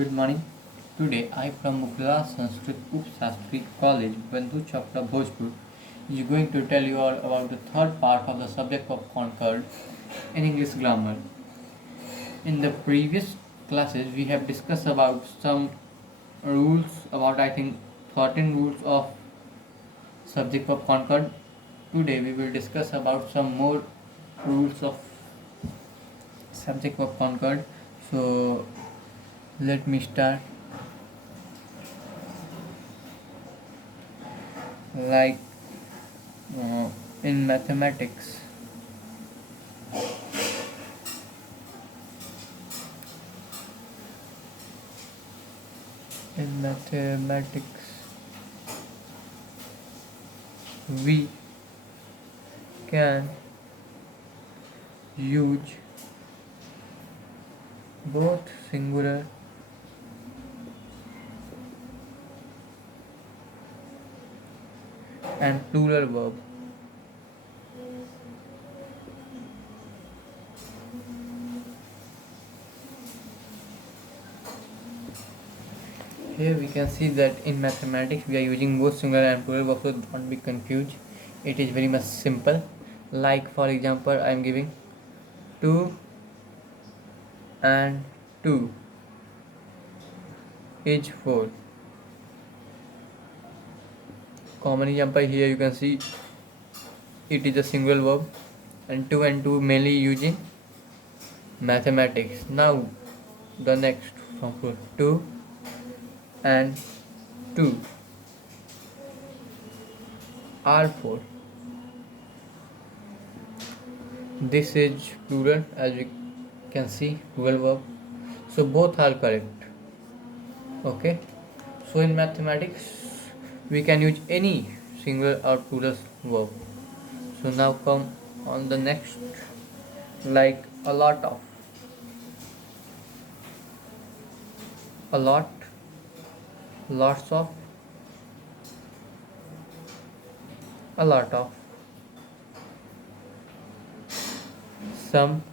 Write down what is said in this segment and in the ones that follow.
Good morning. Today I from Mukla Sanskrit Upshastri College, Bandhu Chopra Bhojpur, is going to tell you all about the third part of the subject of Concord in English grammar. In the previous classes we have discussed about some rules, about I think 13 rules of subject of Concord. Today we will discuss about some more rules of subject of Concord. So let me start. Like uh, in mathematics, in mathematics we can use both singular and plural verb. Here we can see that in mathematics we are using both singular and plural verbs, so don't be confused. It is very much simple. Like for example, I am giving 2 and 2 is 4. Common example, here you can see it is a single verb, and 2 and 2 mainly using mathematics. Now the next from 2 and 2 are 4. This is plural, as we can see, plural verb. So both are correct. Okay. So in mathematics we can use any singular or plural verb. So now come on the next, like a lot of, a lot, lots of, a lot of, some,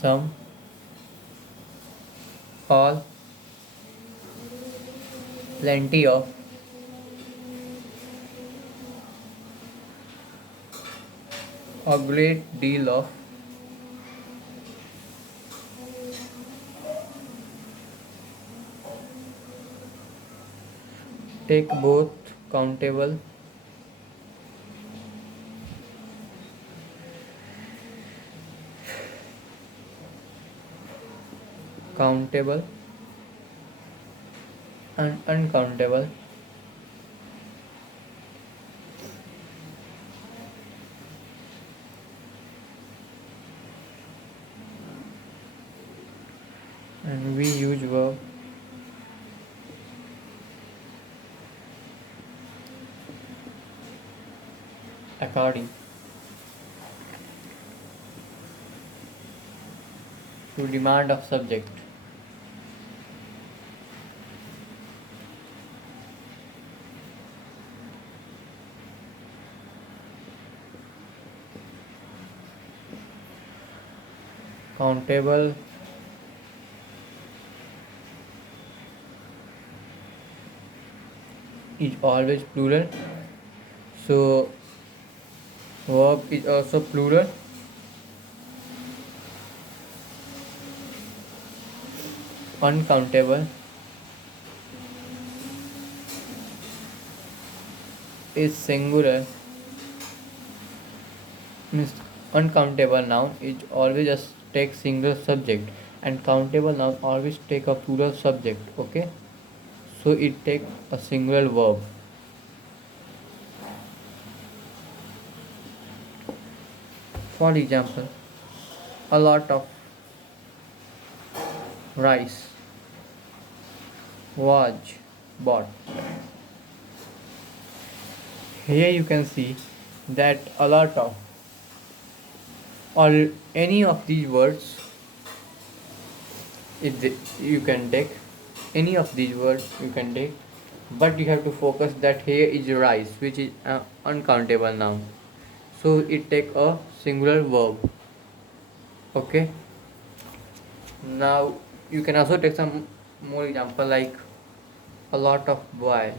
some, all, plenty of, a great deal of, take both, countable, countable, and uncountable, and we use verb according to demand of subject. Countable is always plural, so verb is also plural. Uncountable is singular, means uncountable noun is always just take single subject, and countable noun always take a plural subject. Okay, so it take a singular verb. For example, a lot of rice was bought. Here you can see that a lot of, or any of these words, you can take any of these words, you can take, but you have to focus that here is rice, which is an uncountable noun. so it take a singular verb. Okay, now you can also take some more example like a lot of boys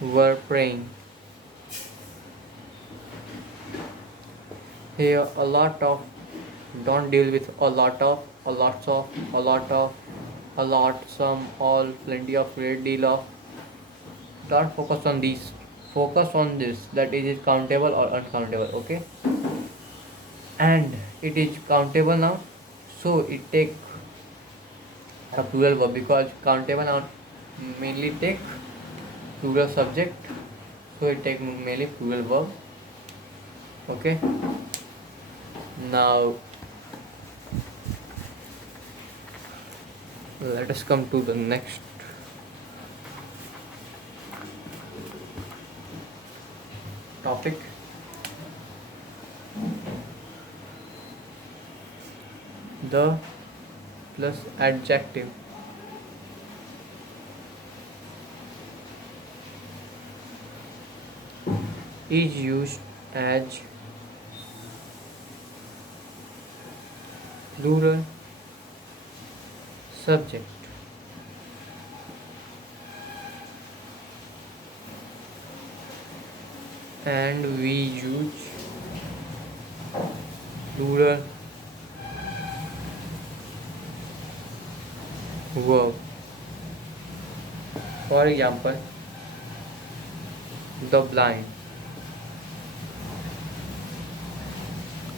were praying. Here a lot of, don't deal with a lot of, a lots of, a lot of, a lot, some, all, plenty of, great deal of. Don't focus on these. Focus on this, that is it countable or uncountable. Okay, and it is countable now, so it take a plural verb because countable noun mainly take plural subject, so it take mainly plural verb. Okay, now let us come to the next topic. The plus adjective. Is used as plural subject and we use plural verb. For example, the blind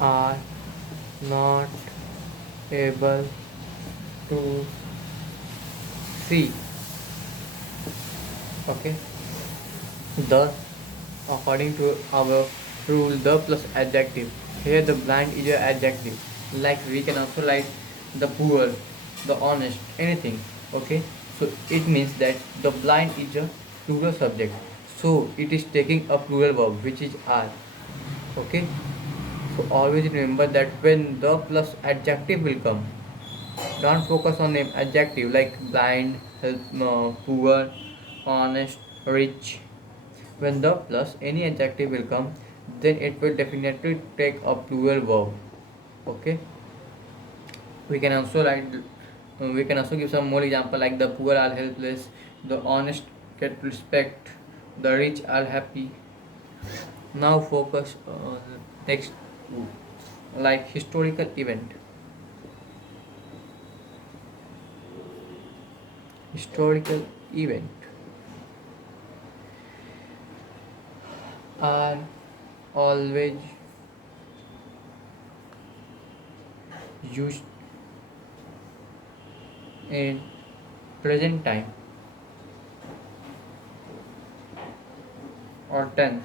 are not able to see. Okay, thus according to our rule, the plus adjective, here the blind is an adjective, like we can also like the poor, the honest, anything. Okay, so it means that the blind is a plural subject, so it is taking a plural verb which is are. Okay, so always remember that when the plus adjective will come, don't focus on name adjective like blind, help, poor, honest, rich. When the plus any adjective will come, then it will definitely take a plural verb. Okay, we can also write, we can also give some more example like the poor are helpless, the honest get respect, the rich are happy. Now focus on next, like historical event. Historical event are always used in present time or tense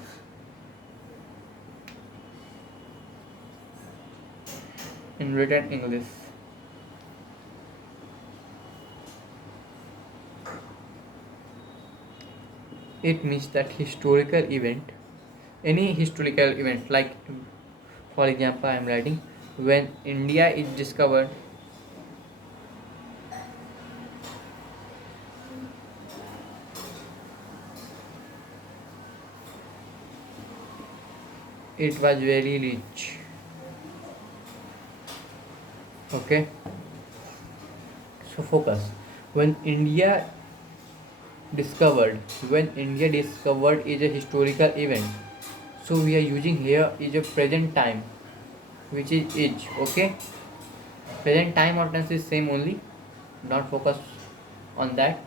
in written English. It means that historical event, any historical event, like for example, I am writing when India is discovered. It was very rich. Okay, so focus. When India discovered, when India discovered is a historical event, so we are using here is a present time, which is age. Okay, present time or tense is same only, not focus on that.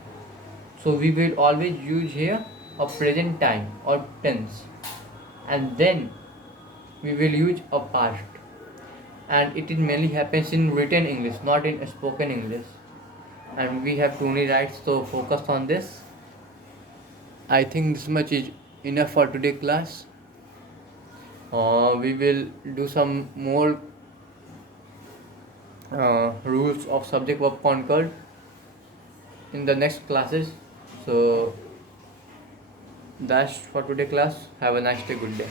So we will always use here a present time or tense, and then we will use a past, and it is mainly happens in written English, not in spoken English, and we have to only write, so focus on this. I think this much is enough for today class. We will do some more rules of subject verb concord in the next classes. So that's for today class. Have a nice day, good day.